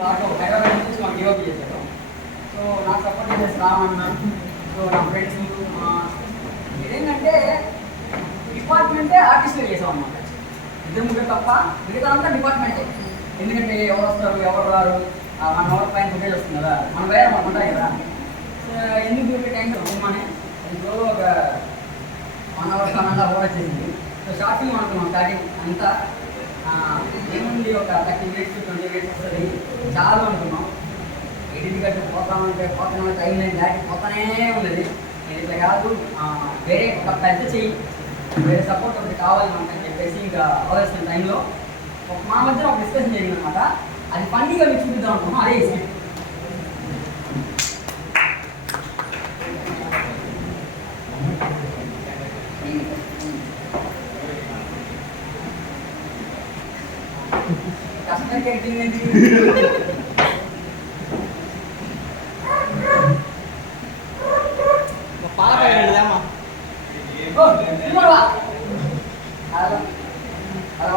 నాకు హైదరాబాద్ నుంచి మాకు యోగా చేశారు. సో నాకు సపోర్ట్ చేసేసి రామన్నారు. సో నా ఫ్రెండ్స్ ఇదేంటంటే డిపార్ట్మెంటే ఆర్టిస్ట్గా చేసాం అన్నమాట. ఇద్దరు ముగ్గురు తప్ప మిగతా అంతా డిపార్ట్మెంటే. ఎందుకంటే ఎవరు వస్తారు ఎవరు రారు, మన ఎవరి పైన ఫుటేజ్ వస్తుంది కదా, మన వేరే మనకు ఉంటాయి కదా. ఎందుకు దూరే టైం సినిమానే ఇప్పుడు ఒక 1 hour 1.5 hour వచ్చేసింది. సో షార్ట్ ఫిల్మ్ అనుకున్నాం స్టార్టింగ్ అంతా. ఏముంది ఒక 30 minutes 20 minutes వస్తుంది చాలు అనుకున్నాం. ఎడిట్ గట్టి పోతానే టైం లైన్ దాటిపోతానే ఉన్నది. నేను ఇట్లా కాదు, వేరే ఒక పెద్ద చెయ్యి, వేరే సపోర్ట్ ఒకటి కావాలి మనకని చెప్పేసి ఇంకా ఆలోచిస్తున్న టైంలో మా మధ్య ఒక డిస్కషన్ జరిగింది అనమాట. అది ఫన్నీగా మీకు చూపిద్దాం అనుకున్నాం. అదే స్క్రిప్ట్. కస్టమర్ కేర్ ఏంటి పాలకాయ వెళ్ళదామా? హలో హలో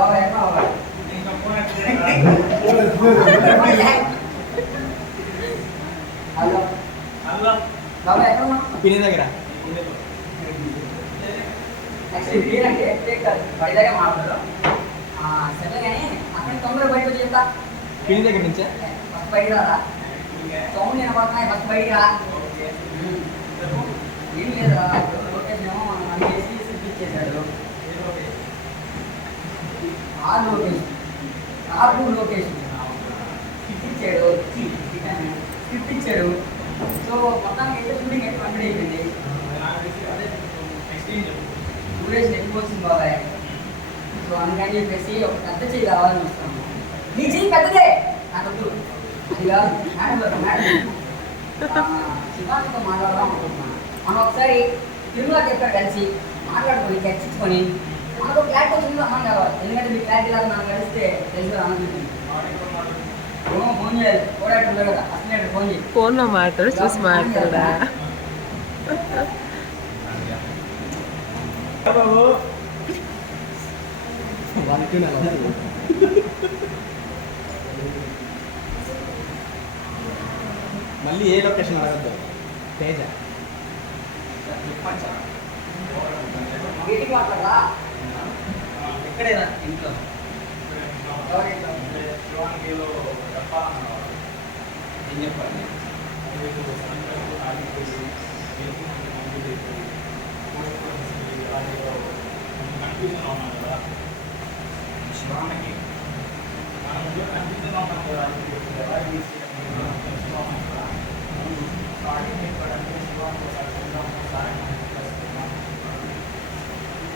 హలో హలో బాబా ఎక్కడ ఉన్నా? పిన్ని దగ్గర. యాక్చువల్లీ ఏంటంటే బయటగా మాట్లాడరు సరే, కానీ అక్కడ తొందరగా బయటకు వచ్చి చెప్తా. పిన్ని దగ్గర నుంచే ఫస్ట్ బయట రారా, సౌండ్ వినపడుతున్నాయి, ఫస్ట్ బయట రా. ఏం లేదా, లొకేషన్ ఏమో అన్ని చేసి స్క్రిప్ట్ ఇచ్చేసాడు. ఆ లొకేషన్ కార్పూర్ లొకేషన్ స్క్రిప్ట్ ఇచ్చాడు. సో మొత్తానికి అయితే షూటింగ్ అయితే కంప్లీట్ అయిపోయింది. డ్యూరేషన్ ఎక్కువచ్చింది బాబాయ్. సో అందుకని చెప్పేసి ఒక పెద్ద చెయ్యి కావాలని వస్తున్నాము. నీ చెయ్యి పెద్దదే, నాకు వద్దు అది కాదు. మేడం శివానితో మాట్లాడదాం అనుకుంటున్నాను. మనం ఒకసారి తిరుమలకి ఎక్కడ కలిసి మాట్లాడుకొని చర్చించుకొని మనకు క్లారిటీ వచ్చిందో అన్నం కావాలి. ఎందుకంటే మీ క్లారిటీ లాగా మనం కలిస్తే తెలుసు అనుకుంటుంది. ఫోన్ చేయాలి, కోడాడు కదా అసలు ఫోన్ చేయి. ఫోన్లో మాట్లాడు, చూసి మాట్లాడా. మళ్ళీ ఏ లొకేషన్ అడగద్దు. తేజ ఎక్కడేనా ఇంట్లో ఏం చెప్పాలి? శివానికి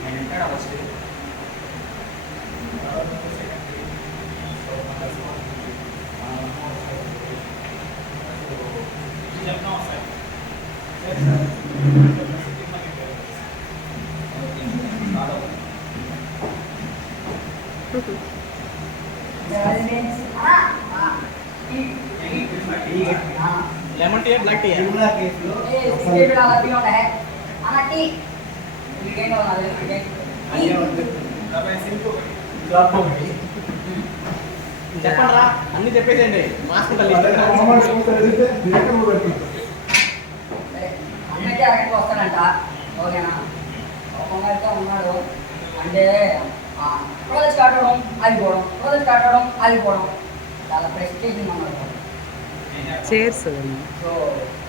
నేను ఎక్కడ first lemon tea black tea చెప్పండి రా, అన్ని చెప్పేసేయండి. మాస్క్ వస్తాడంట. ఓకేనా? ఒక్కొక్కరితో ఉన్నాడు అంటే ప్రాజెక్ట్ స్టార్ట్ అవడం ఆగిపోవడం, ప్రాజెక్ట్ స్టార్ట్ అవడం ఆగిపోవడం, చాలా ప్రెస్టేజింగ్ అన్నమాట. చైర్స్ సో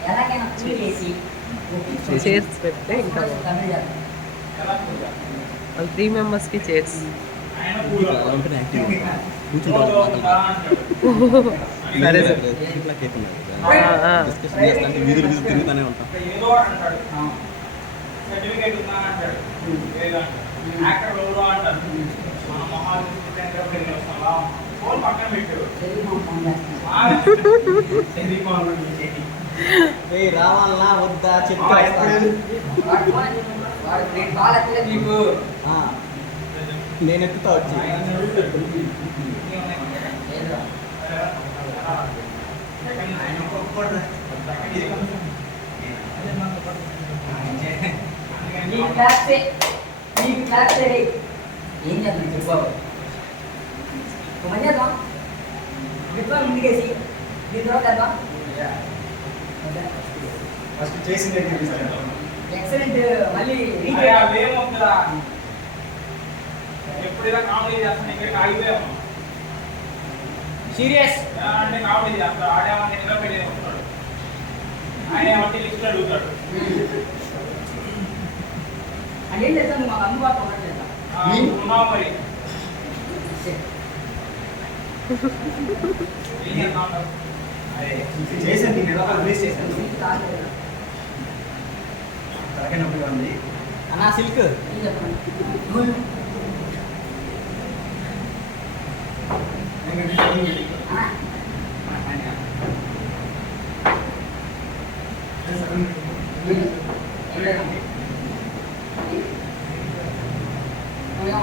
ఎలాగైనా చేసి చైర్స్ పెడితే ఇంకా 3 members-కి చైర్స్. సరే తిరుగుతూనే ఉంటాం. రావాలన్నా వద్దా చెప్తా. మీకు నేను ఎత్తుతా వచ్చి ఏం చేద్దాం చెప్పు. పని చేద్దాం. విప్లవం ముందుకేసి దీని తర్వాత చేద్దాం. ఫస్ట్ చేసింది ఎక్సలెంట్. మళ్ళీ ఎప్పుడైనా కామెడీ చేస్తాను ఇక్కడికి ఆగిపోయాము సీరియస్. అంటే కామెడీ చేస్తాడు ఆడేమని నిలబెట్టి వస్తాడు ఆయన ఏమంటే లిస్ట్ అడుగుతాడు అంటే ఏం చేస్తాను నువ్వు మాకు అందుబాటులో ఉన్నట్టు చేద్దాం. ఉన్నావు మరి ఏం చేస్తాం చేసింది రిలీజ్ చేశాను తలకాయ నొప్పిగా ఉంది అన్నా సిల్క్ ఏం చెప్పండి. నువ్వు అన్నా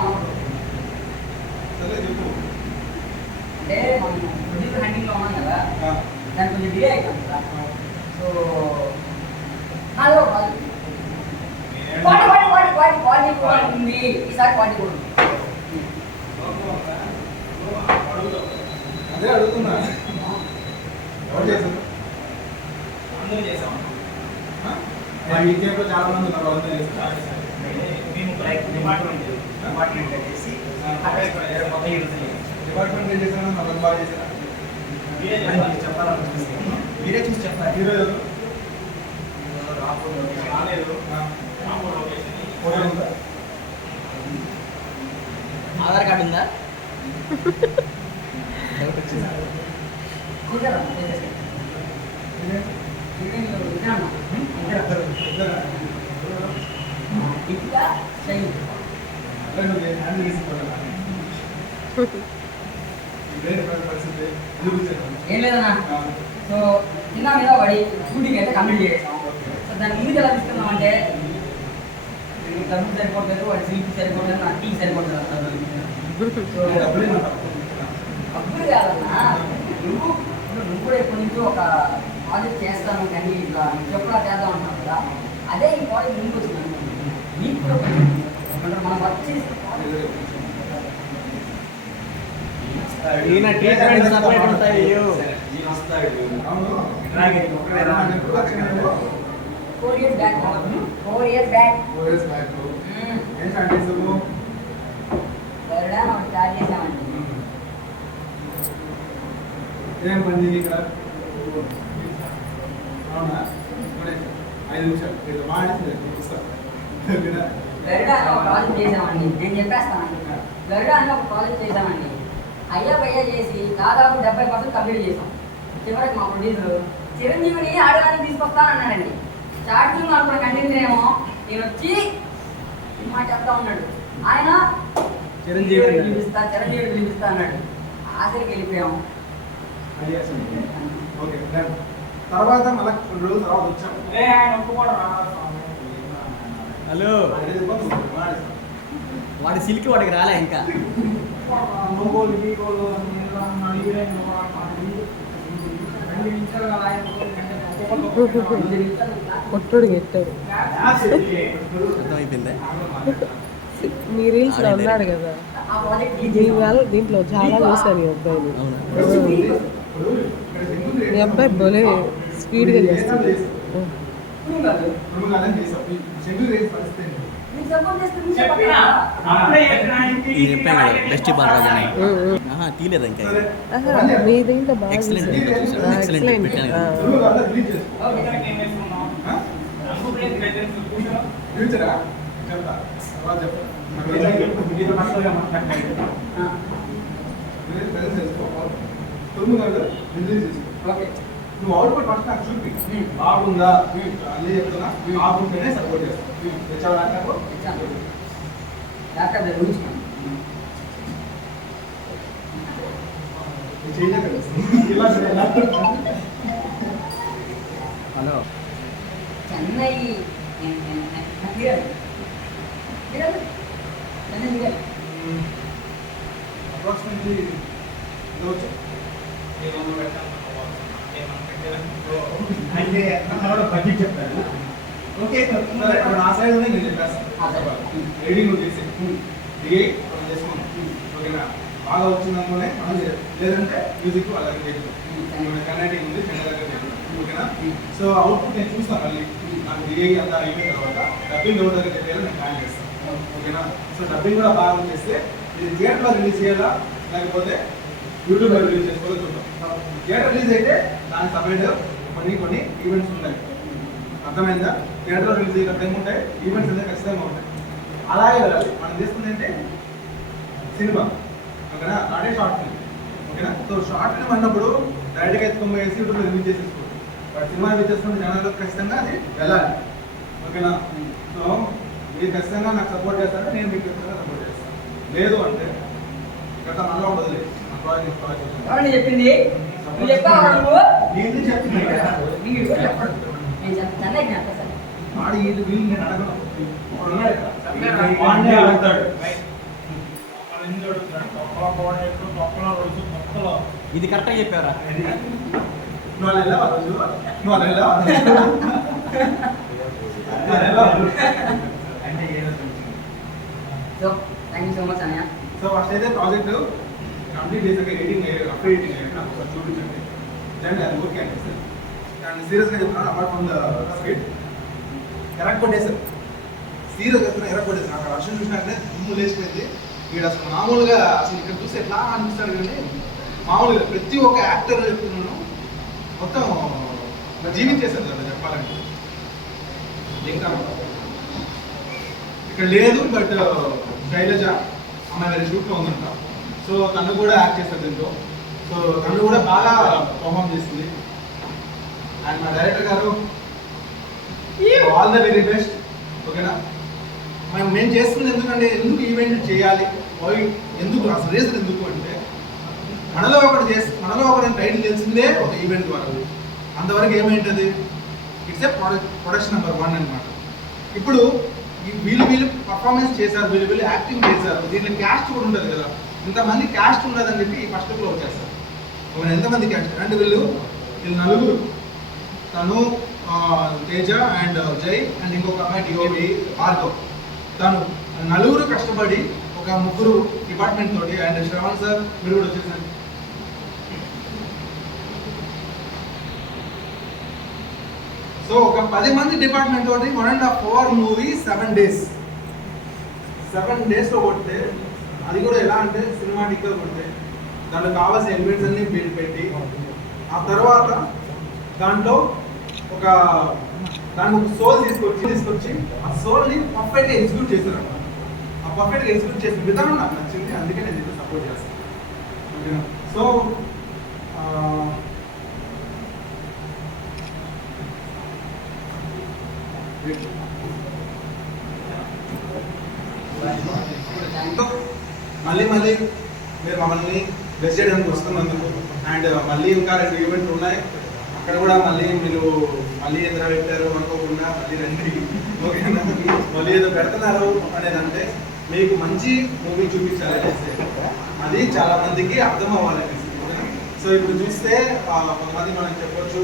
అంటే మనం ప్రొడ్యూసర్ హ్యాండింగ్లో ఉన్నాం కదా, దానికి కొంచెం డిలే అవుతాం కదా. సో నాదో క్వాలిటీ కూడా ఉంది. ఈసారి క్వాలిటీ కూడా ఉంది. అదే అడుగుతున్నా ఎవరు చేశారు అందరూ చేసాం ఈ గేమ్లో చాలా మంది ఉన్నారు వాళ్ళందరూ చేస్తారు మేము డిపార్ట్మెంట్ చేసి డిపార్ట్మెంట్ ఏం చేశారు మనం బాగా చేశారా చెప్పాలనుకుంటున్నాను మీరే చూసి చెప్పాలి హీరో రాలేదు ఫోటో ఉందా ఆధార్ కార్డు ఉందా? డౌట్ వచ్చిందా చూసారా? ఇంకా శైలి అట్లా నువ్వు హ్యాండిల్ చేసుకోవాలి పరిస్థితి ఏం లేదన్నా. సో చిన్న మీద పడి షూటింగ్ అయితే కంప్లీట్ చేసాం. సో దాన్ని ముందుకు ఎలా తీసుకున్నాం అంటే డబ్బులు సరిపోతుంది, వాడి సీట్ సరిపోతుంది, నా టీం సరిపోతుంది అంటారు. సో అప్పుడు కాదన్నా, నువ్వు కూడా ఎప్పటి నుంచో ఒక ప్రాజెక్ట్ చేస్తాను కానీ ఇట్లా చెప్పడా చేద్దాం అంటున్నావు కదా, అదే ఈ ప్రాజెక్ట్ ముందుకు వచ్చింది. నీకు కూడా మనం వర్క్ చేసిన ఈయన ట్రీట్మెంట్ సపరేట్ ఉంటాయి 4 years back. 4 years back. ఏంటంటే సుబ్బు బర్డా మనం స్టార్ట్ చేసామండి. ఏం పని ఇక్కడ అవునా 5 నిమిషాలు ఇది మాట్లాడుతుంది గరుడ అన్న ఒక ప్రాజెక్ట్ చేసామండి. నేను చెప్పేస్తానండి. గరుడ అన్న ఒక ప్రాజెక్ట్ చేసామండి. అయ్యా భయ్యా చేసి దాదాపు 70% కంప్లీట్ చేసాం. చివరికి మా ప్రొడ్యూసర్ చిరంజీవిని ఆడడానికి తీసుకొస్తానన్నాడండి. స్టార్టింగ్ అనుకున్న కంటెంట్ ఏమో నేను వచ్చి సినిమా చేస్తా ఉన్నాడు. ఆయన చిరంజీవి పిలిపిస్తా అన్నాడు. ఆఖరికి వెళ్ళిపోయాము. ఓకే తర్వాత మళ్ళీ 2 రోజుల తర్వాత వచ్చాము ఆయన ఒప్పుకోవడం హలో వాడి సిల్క్ వాడికి రాలే ఇంకా. కొట్టుడు గెట్టాడు అర్థమైపోయిందా నీ రీల్స్ లో ఉన్నాడు కదా, దీనివల్ల దీంట్లో చాలా చూసాను ఈ అబ్బాయిని. ఈ అబ్బాయి భలే స్పీడ్గా చేస్తాడు. బెస్ట్ బాలరాజు తీయలేదు ఇంకా. మీ దీంట్లో బాగా Excellent. చూసాను. Excellent. ఎక్సలెంట్. నువ్వు అవుట్పుట్ ఫస్ట్ నాకు చూపి బాగుందా అన్నీ చెప్తున్నా బాగుంటేనే సపోర్ట్ చేస్తాను హలో చెన్నై అప్రాక్సిమేట్లీ అంటే బడ్జెట్ చెప్తాను ఓకే నా సైడ్ నేను చెప్పేస్తాను రీడింగ్ చేసి దిగి చేసుకున్నాం ఓకేనా బాగా వచ్చిందనుకునే మనం చేయాలి. లేదంటే మ్యూజిక్ అలాగే చేయగలం. కర్ణాటక ఉంది చెన్నై దగ్గర చేయగలం. ఓకేనా? సో అవుట్పుట్ నేను చూస్తాను మళ్ళీ నాకు దిగేకి అంతా అయిపోయిన తర్వాత డబ్బింగ్ ఎవరి దగ్గర చెప్పాలో నేను ప్లాన్ చేస్తాను. ఓకేనా? సో డబ్బింగ్ కూడా బాగా చేస్తే ఇది థియేటర్లో రిలీజ్ చేయాలా లేకపోతే యూట్యూబ్లో రిలీజ్ చేసుకోవాలో చూద్దాం. థియేటర్ రిలీజ్ అయితే దానికి సపరేట్ కొన్ని ఈవెంట్స్ ఉన్నాయి. అర్థమైందా? థియేటర్లో రిలీజ్ అయినప్పుడు ఏముంటాయి ఈవెంట్స్ అయితే ఖచ్చితంగా ఉంటాయి. అలాగే వెళ్ళాలి. మనం తీసుకుంది అంటే సినిమా, ఓకేనా? నాటే షార్ట్ ఫిల్మ్, ఓకేనా? సో షార్ట్ ఫిల్మ్ అన్నప్పుడు డైరెక్ట్గా ఎత్తుకొని వేసి యూట్యూబ్లో రిలీజ్ చేసేసుకోవచ్చు. బట్ సినిమా రిలీజ్ చేసుకున్న జనాలకు ఖచ్చితంగా అది వెళ్ళాలి. ఓకేనా? సో మీరు ఖచ్చితంగా నాకు సపోర్ట్ చేస్తారంటే నేను మీకు ఖచ్చితంగా సపోర్ట్ చేస్తాను. లేదు అంటే గత మళ్ళీ ఉండదు లేదు నా ప్రాజెక్ట్ ఎవరండి చెప్పింది? నువ్వు చెప్పావా నువ్వు? నేను చెప్తున్నా నీకు ఇప్పుడు చెప్పడు. నేను చెన్నైకి చెప్తా సార్. వాడు వీళ్ళు నేను అడగను. ఒకడు ఉన్నాడు కదా, వాడినే అడుగుతాడు. వాళ్ళ ఇంట్లో అడుగుతాడు. తొక్కలో పోవడం ఎప్పుడు తొక్కలో అడుగుతూ తొక్కలో. ఇది కరెక్ట్గా చెప్పారా? నువ్వు అలా వెళ్ళావా రోజు? నువ్వు అలా వెళ్ళావా? అంటే ఏదో so thank you so much అన్నయ్య. సో ఫస్ట్ అయితే ప్రాజెక్ట్ కంప్లీట్ చేసాక ఎడిటింగ్ రఫ్ ఎడిటింగ్ నాకు ఒకసారి చూపించండి. లేదంటే అది ఓకే అనిపిస్తుంది. అండ్ సీరియస్గా చెప్తున్నాను, అపార్ట్ ఫ్రమ్ ద స్క్రిప్ట్ ఎరక్ కొట్టేశారు. సీరియస్గా చెప్తున్నా, ఎరక్ కొట్టేశారు. అక్కడ వర్షం చూసినాకనే దుమ్ము లేచిపోయింది. వీడు అసలు మామూలుగా అసలు ఇక్కడ చూస్తే ఎట్లా అనిపిస్తాడు కానీ మామూలుగా ప్రతి ఒక్క యాక్టర్ చెప్తున్నాను మొత్తం జీవించేశారు కదా చెప్పాలంటే. ఇంకా ఇక్కడ లేదు బట్ శైలజ అమ్మాయి వేరే షూట్లో ఉందంట. సో తను కూడా యాక్ట్ చేస్తారు దీంట్లో. సో తను కూడా బాగా పర్ఫామ్ చేస్తుంది. అండ్ మా డైరెక్టర్ గారు ఆల్ ద వెరీ బెస్ట్. ఓకేనా? మేము చేస్తుంది ఎందుకంటే ఎందుకు ఈవెంట్ చేయాలి, ఎందుకు అసలు రీజన్ ఎందుకు అంటే మనలో ఒకటి టైటిల్ తెలిసిందే ఒక ఈవెంట్ ద్వారా. అంతవరకు ఏమైంటుంది, ఇట్స్ ఏ ప్రొడక్షన్ నెంబర్ 1 అనమాట. ఇప్పుడు వీళ్ళు పర్ఫార్మెన్స్ చేశారు, వీళ్ళు యాక్టింగ్ చేశారు. దీంట్లో క్యాస్ట్ కూడా ఉంటుంది కదా, ఇంతమంది క్యాస్ట్ ఉండదని చెప్పి ఫస్ట్ లో వచ్చేస్తారు. ఎంతమంది క్యాస్ట్ అంటే వీళ్ళు నలుగురు, తను తేజ అండ్ జై అండ్ ఇంకొక అమ్మాయి డిఓబి భార్గవ్. తను నలుగురు కష్టపడి ఒక ముగ్గురు డిపార్ట్మెంట్ తోటి అండ్ శ్రవణ్ సార్ మీరు కూడా వచ్చేసారు. సో ఒక 10 మంది డిపార్ట్మెంట్ తోటి 1.5 hour మూవీ 7 days లో కొడితే, అది కూడా ఎలా అంటే సినిమాటిక్గా కొడితే దాంట్లో కావాల్సిన ఎలిమెంట్స్ అన్ని పెట్టి ఆ తర్వాత దాంట్లో ఒక సోల్ తీసుకొచ్చి ఆ సోల్ని పర్ఫెక్ట్గా ఎగ్జిక్యూట్ చేశారు. ఆ పర్ఫెక్ట్గా ఎగ్జిక్యూట్ చేసిన విధానం నాకు నచ్చింది, అందుకే నేను దీంట్లో సపోర్ట్ చేస్తాను. ఓకేనా? సో మళ్ళీ మీరు మమ్మల్ని బ్లెస్ చేయడానికి వస్తున్నందుకు అండ్ మళ్ళీ ఇంకా 2 ఈవెంట్లు ఉన్నాయి. అక్కడ కూడా మళ్ళీ మీరు ఎదురు పెట్టారు అనుకోకుండా మళ్ళీ రండి. ఓకేనా? మళ్ళీ ఏదో పెడుతున్నారు అనేదంటే మీకు మంచి మూవీ చూపించాలనేసి, అది చాలా మందికి అర్థం అవ్వాలనేసి. ఓకేనా? సో ఇప్పుడు చూస్తే కొంతమంది మనం చెప్పొచ్చు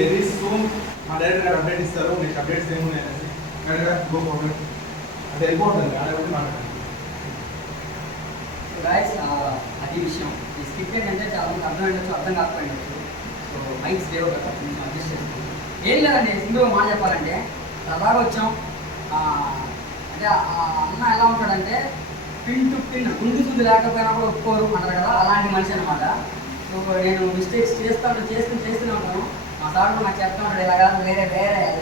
వెరీ సూన్ మా డైరెక్టర్ గారు అప్డేట్ ఇస్తారు, మీకు అప్డేట్స్ ఏమున్నాయి అనేసి. అంటే వెళ్ళిపోతుంది ఆడబట్టి మాట్లాడండి. అది విషయం. ఈ స్క్రిప్ట్ ఏంటంటే చాలా మంది అర్థం అయ్యొచ్చు, అర్థం కాకపోయిండొచ్చు. సో మైక్స్ లేవు కదా, కొంచెం అడ్జస్ట్ చేస్తాం. ఏం లేదండి, సింపుల్గా మాట చెప్పాలంటే సరదాగా వచ్చాం. అంటే ఆ అన్న ఎలా ఉంటాడంటే పిన్ టు పిన్, ముందు చూసి లేకపోయినా కూడా ఒప్పుకోరు అంటారు కదా, అలాంటి మనిషి అనమాట. సో నేను మిస్టేక్స్ చేస్తూనే ఉంటాను. మా సార్ కూడా నాకు చెప్తా ఉంటాడు, ఇలా కాదు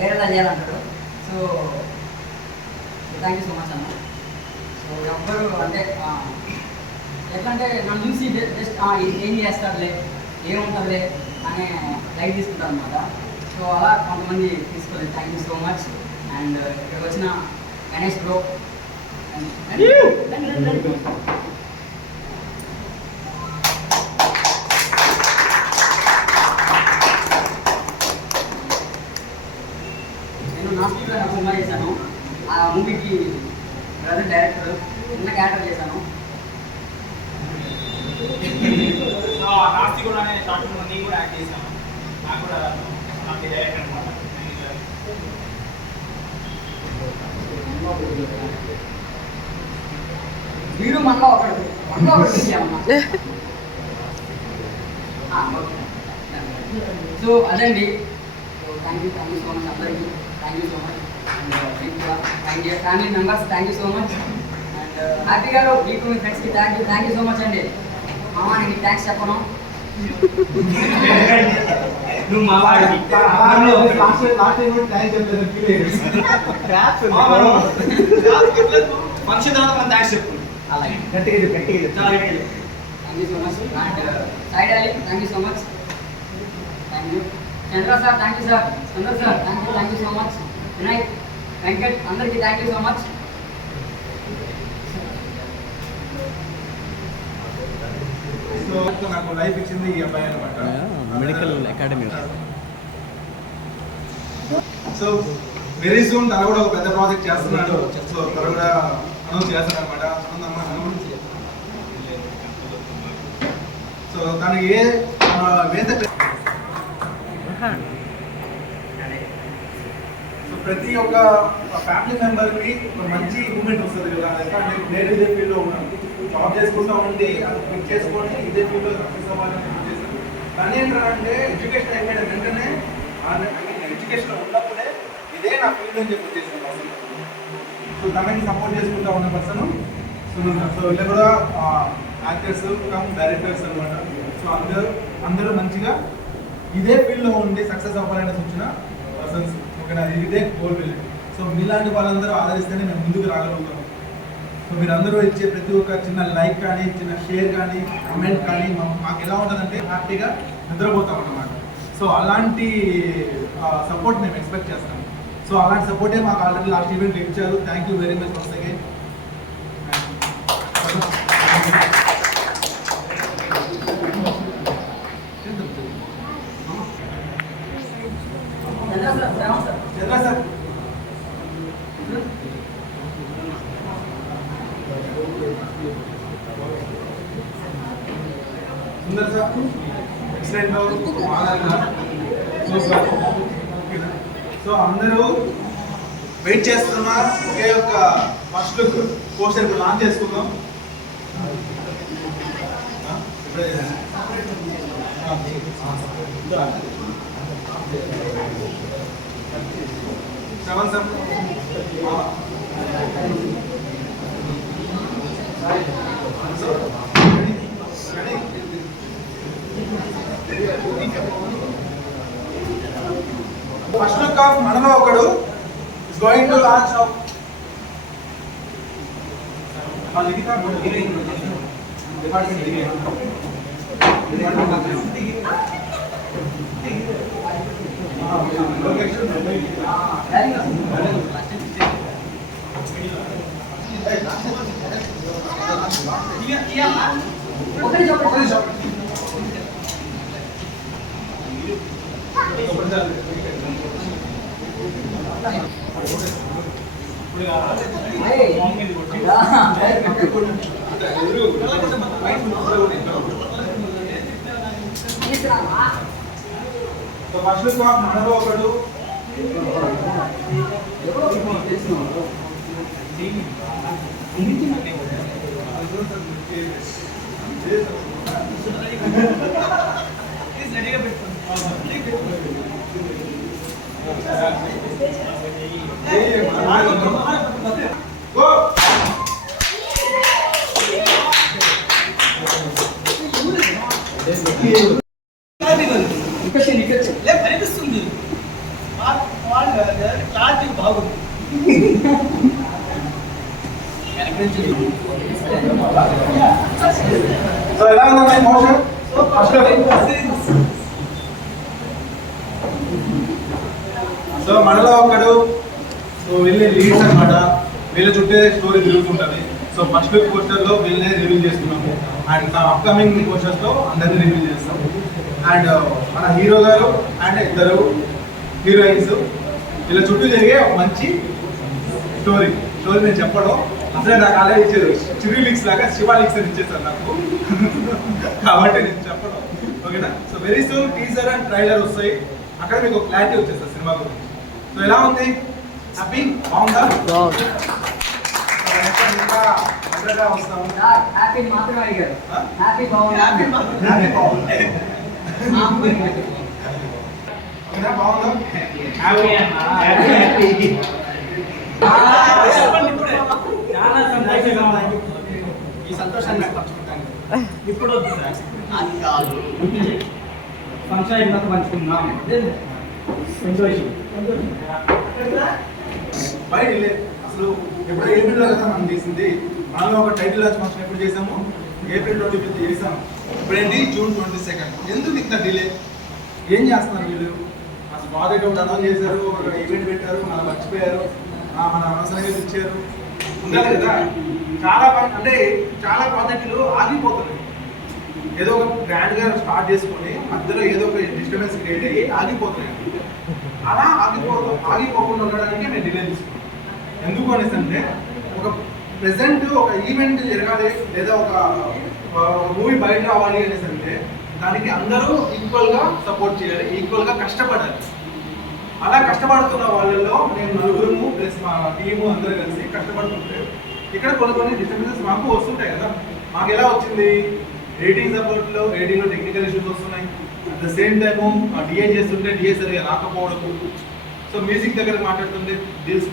వేరేలా చేయాలంటాడు. So thank you so much అన్న. సో ఎవ్వరు అంటే ఎట్లా అంటే నన్ను చూసి జస్ట్ ఏం చేస్తారులే, ఏముంటుందిలే అనే లైట్ తీసుకుంటారు అనమాట. సో అలా కొంతమంది తీసుకోలేదు. Thank you so much. And ఇక్కడికి వచ్చిన గణేష్ బ్రో నేను నాస్టిక్లో సినిమా చేశాను. ఆ మూవీకి ప్రజెంట్ డైరెక్టర్, చిన్న క్యారెక్టర్ చేశాను. నాస్తి కూడా నేను షార్ట్ నేను కూడా యాక్ట్ చేశాను. నాకు కూడా నాకు డైరెక్టర్ అనమాట. మీరు మనలో ఒకటి పిలిచామన్నా. సో అదండి. So thank you so much అందరికీ. Thank you so much. And family members thank you so much. And happy గారు మీకు మీ ఫ్రెండ్స్కి థ్యాంక్ యూ సో మచ్ అండి. మామ నీకు థ్యాంక్స్ చెప్పను. నువ్వు మా వాడికి ఫంక్షన్ తర్వాత మనం థ్యాంక్స్ చెప్పు. అలాగే గట్టిగా చాలా గట్టిగా. Thank you so much. And Syed Ali thank you so much. Thank you. Chandra sir thank you sir. Chandra sir thank you so much. Vinayak Venkat అందరికీ thank you so much. So నాకు లైఫ్ ఇచ్చింది ఈ అబ్బాయి అనమాట. Medical academy. So very soon తను కూడా ఒక పెద్ద ప్రాజెక్ట్ చేస్తున్నాడు. సో తను కూడా అనౌన్స్ చేస్తాడు అనమాట. సో తను వేద సో ప్రతి ఒక్క ఫ్యామిలీ మెంబర్కి ఒక మంచి మూమెంట్ వస్తుంది కదా. ఎందుకంటే నేను ఇదే ఫీల్డ్లో ఉన్నాను, జాబ్ చేసుకుంటూ ఉండి అది క్లిక్ చేసుకొని ఇదే ఫీల్డ్లో సక్సెస్ అవ్వాలని చేశాను. కానీ ఏంటంటే ఎడ్యుకేషన్ అయిపోయిన వెంటనే ఎడ్యుకేషన్ ఉన్నప్పుడే ఇదే నా ఫీల్డ్ అని చెప్పి వచ్చేసాను అసలు. సో తనకి సపోర్ట్ చేసుకుంటూ ఉన్న పర్సన్ సునంద. సో వీళ్ళు కూడా యాక్టర్స్ కమ్ డైరెక్టర్స్ అనమాట. సో అందరూ మంచిగా ఇదే ఫీల్డ్లో ఉండి సక్సెస్ అవ్వాలని వచ్చిన పర్సన్స్. ఓకేనా, ఇదే గోల్ ఫీల్డ్. సో మీలాంటి వాళ్ళందరూ ఆదరిస్తేనే మేము ముందుకు రాగలుగుతాము. సో మీరందరూ ఇచ్చే ప్రతి ఒక్క చిన్న లైక్ కానీ చిన్న షేర్ కానీ కమెంట్ కానీ మాకు ఎలా ఉంటుందంటే హ్యాపీగా నిద్రపోతాం అన్నమాట. సో అలాంటి సపోర్ట్ మేము ఎక్స్పెక్ట్ చేస్తాం. సో అలాంటి సపోర్టే మాకు ఆల్రెడీ లాస్ట్ ఈవెంట్ ఇచ్చారు. Thank you very much once again. Chandra sir Sundar sir excellent. So అందరూ వెయిట్ చేస్తున్నా ఒకే ఒక ఫస్ట్ లుక్ పోస్టర్ ఇప్పుడు లాంచ్ చేసుకుందాం. Shravan sir first look of మనలో ఒకడు is going to launch of first look of మనలో ఒకడు కనిపిస్తుంది క్లారిటీ బాగుంది. సో ఎలా ఉందండి మోషన్? సో మనలో ఒకడు సో వీళ్ళే లీడ్స్ అనమాట. వీళ్ళ చుట్టే స్టోరీ తిరుగుతుంటుంది. సో ఫస్ట్ లుక్ పోస్టర్లో వీళ్ళనే రివ్యూ చేస్తున్నాము. అండ్ అప్కమింగ్ పోస్టర్స్లో అందరినీ రివ్యూ చేస్తాం. అండ్ మన హీరో గారు అండ్ ఇద్దరు హీరోయిన్స్ వీళ్ళ చుట్టూ జరిగే ఒక మంచి స్టోరీ నేను చెప్పడం అసలే నాకు అలా ఇచ్చారు. చిరు లీక్స్ లాగా శివ లీక్స్ అని ఇచ్చేసారు నాకు. కాబట్టి నేను చెప్పడం ఓకేనా. So very soon teaser and trailer వస్తాయి. అక్కడ మీకు క్లారిటీ వచ్చేస్తారు సినిమా గురించి. సో ఎలా ఉంది? హ్యాపీ? బాగుందా? ఇంకా అండగా వస్తాము. హ్యాపీ మాత్రమే అడిగారు. ఆ? హ్యాపీ బాగుంది. హ్యాపీ బాగుంది. మా అమ్మాయి ఓకేనా? బాగుందా? హ్యాపీ అన్న హ్యాపీ చాలా సంతోషంగా ఉంది. ఈ సంతోషాన్ని నాకు పంచుకుంటాను. ఇప్పుడు వద్దు సార్, అది కాదు ఫంక్షన్ అయిపోయినాక పంచుకుందాం. సంతోషం బయట అసలు ఎప్పుడు ఏప్రిల్లో కదా మనం చేసింది. మనలో ఒక టైటిల్ లాంచ్ ఫంక్షన్ ఎప్పుడు చేసాము? ఏప్రిల్ 25 చేసాము. ఇప్పుడేంటి జూన్ 22. ఎందుకు ఇంత డిలే? ఏం చేస్తున్నారు వీళ్ళు? అసలు ప్రాజెక్ట్ ఒకటి అనౌన్స్ చేశారు, ఒక ఈవెంట్ పెట్టారు, మనం మర్చిపోయారు, మన అవసరంగా ఇచ్చారు. ఉండాలి కదా. అంటే చాలా ప్రాజెక్టులు ఆగిపోతున్నాయి. ఏదో ఒక గ్రాండ్గా స్టార్ట్ చేసుకొని మధ్యలో ఏదో ఒక డిస్టర్బెన్స్ క్రియేట్ అయ్యి ఆగిపోతున్నాయి. అలా ఆగిపోకుండా ఉండడానికి మేము డిలే తీసుకున్నాం. ఎందుకు అనేసి అంటే ఒక ప్రెసెంట్ ఒక ఈవెంట్ జరగాలి లేదా ఒక మూవీ బయట రావాలి అనేసి అంటే దానికి అందరూ ఈక్వల్గా సపోర్ట్ చేయాలి, ఈక్వల్గా కష్టపడాలి. అలా కష్టపడుతున్న వాళ్ళలో మేము నలుగురు ప్లస్ మా టీము అందరూ కలిసి కష్టపడుతుంటే ఇక్కడ కొన్ని డిస్టర్బెన్సెస్ మాకు వస్తుంటాయి కదా. మాకు ఎలా వచ్చింది? రేటింగ్ సపోర్ట్లో టెక్నికల్ ఇష్యూస్ వస్తున్నాయి. At the same time DA చేస్తుంటే డిఏ సరిగా రాకపోవడము, సో మ్యూజిక్ దగ్గర మాట్లాడుతుంటే డీల్స్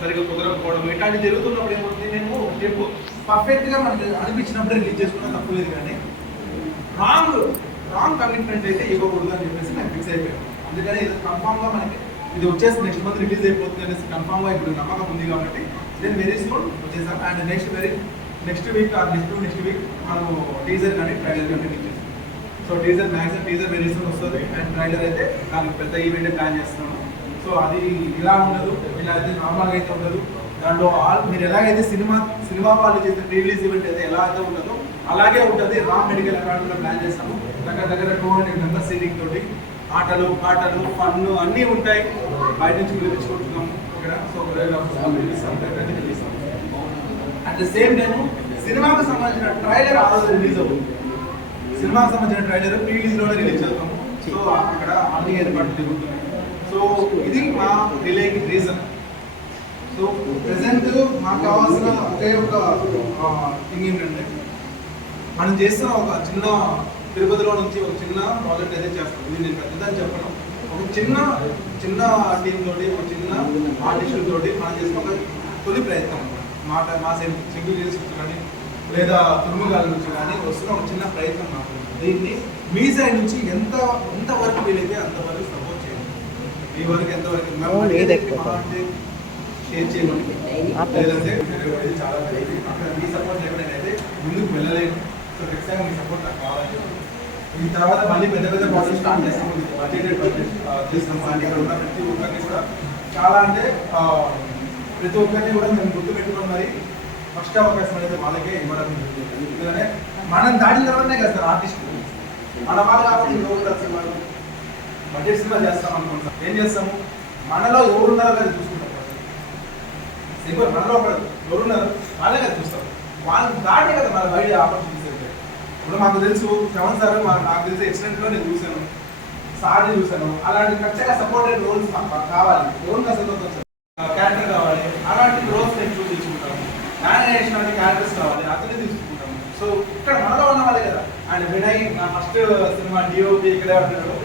సరిగా కుదరకపోవడం, ఇట్లాంటివి జరుగుతున్నప్పుడు ఏమవుతుంది? మేము స్టెప్ పర్ఫెక్ట్గా మనకి అనిపించినప్పుడు రిలీజ్ చేసుకున్నా తప్పు లేదు, కానీ రాంగ్ కమిట్మెంట్ అయితే ఇవ్వకూడదు అని చెప్పేసి మేము ఫిక్స్ అయిపోయాం. అందుకని ఇది కన్ఫామ్గా మనకి ఇది వచ్చేసి నెక్స్ట్ మంత్ రిలీజ్ అయిపోతుంది అనేసి కన్ఫామ్గా ఇప్పుడు నమ్మకం ఉంది. కాబట్టి నేను వెరీ సూన్ వచ్చేసాం. And next week next week మనం టీజర్ కానీ ట్రైలర్ కానీ రిలీజ్ చేస్తాం. So maximum teaser very soon వస్తుంది. అండ్ ట్రైలర్ అయితే దానికి పెద్ద ఈవెంట్ ప్లాన్ చేస్తున్నాము. సో అది ఇలా ఉండదు, ఇలా అయితే నార్మల్గా అయితే ఉండదు. దాంట్లో మీరు ఎలాగైతే సినిమా వాళ్ళు చేసే రిలీజ్ ఈవెంట్ అయితే ఎలా అయితే ఉంటుందో అలాగే ఉంటుంది. మెడికల్ అకాడమీలో ప్లాన్ చేస్తాము. దగ్గర 200 మెంబర్స్ సీటింగ్ తోటి ఆటలు పాటలు ఫన్ను అన్నీ ఉంటాయి. బయట నుంచి పిలిపించుకుంటున్నాము ఇక్కడ. So at the same time సినిమాకు సంబంధించిన ట్రైలర్ ఆ రోజు రిలీజ్ అవుతుంది. సినిమాకు సంబంధించిన ట్రైలర్ ప్రీ-రిలీజ్లోనే రిలీజ్ అవుతాము. సో అక్కడ అన్ని ఏర్పాట్లు జరుగుతున్నాయి. సో ఇది మా డిలేకి రీజన్. సో ప్రెసెంట్ మాకు కావాల్సిన ఒకే ఒక థింగ్ ఏంటంటే మనం చేస్తున్న ఒక చిన్న తిరుపతిలో నుంచి ఒక చిన్న ప్రాజెక్ట్ అయితే చేస్తాం. ఇది నేను పెద్దదని చెప్పడం, ఒక చిన్న టీం తోటి ఒక చిన్న ఆర్టిస్టుల తోటి మనం చేసిన ఒక తొలి ప్రయత్నం మా సైడ్ సింగిల్ చేసి కానీ లేదా తుమ్ముగాల నుంచి కానీ వస్తున్న ఒక చిన్న ప్రయత్నం మాకు. దీన్ని మీ సైడ్ నుంచి ఎంత వరకు వీలైతే అంతవరకు సపోర్ట్ చేయండి. మీ వరకు ఎంతవరకు షేర్ చేయమని, లేదంటే చాలా అక్కడ మీ సపోర్ట్ లేకుండా నేనైతే ముందుకు వెళ్ళలేను. సో ఖచ్చితంగా మీ సపోర్ట్ నాకు కావాలి. ఈ తర్వాత మళ్ళీ పెద్ద ప్రాజెక్ట్ స్టార్ట్ చేస్తాము. బడ్జెటెడ్ చేస్తాము. అండ్ ఇక్కడ ఉన్న ప్రతి ఒక్కరిని కూడా చాలా అంటే ప్రతి ఒక్కరిని కూడా మేము గుర్తు పెట్టుకుని మరి ఫస్ట్ అవకాశం అయితే వాళ్ళకే ఇవ్వడం జరుగుతుంది. ఎందుకంటే మనం దాటిన తర్వాతనే కదా సార్ ఆర్టిస్ట్ మన వాళ్ళు కాబట్టి ఇంకొకరు సినిమాలు బడ్జెట్ సినిమా చేస్తాం అనుకుంటాం. ఏం చేస్తాము? మనలో ఎవరున్నారో కదా చూసుకుంటాం. సింపుల్, మనలో ఎవరున్నారు వాళ్ళే కదా చూస్తాం. వాళ్ళు దాటే కదా మన బయట ఆపర్చునిటీస్ అయితే. ఇప్పుడు మాకు తెలుసు శ్రవణ్ సార్, నాకు తెలిసి ఎక్సిడెంట్లో నేను చూశాను, సార్ని చూశాను. అలాంటి ఖచ్చితంగా సపోర్టెడ్ రోల్స్ మాకు కావాలి. ఎవరు అసలు క్యారెక్టర్ కావాలి. అలాంటి రోల్స్ నేను చూసి తీసుకుంటాము. మ్యాన్ చేసిన క్యారెక్టర్స్ కావాలి, అతనే తీసుకుంటాము. సో ఇక్కడ మనలో ఉన్న వాళ్ళే కదా. అండ్ వినయ్ నా ఫస్ట్ సినిమా డిఓపి ఇక్కడే ఉంటున్నాడు.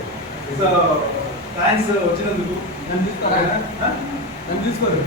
సో థ్యాంక్స్ వచ్చినందుకు. నన్ను తీసుకోవాలి, నన్ను తీసుకోలేదు.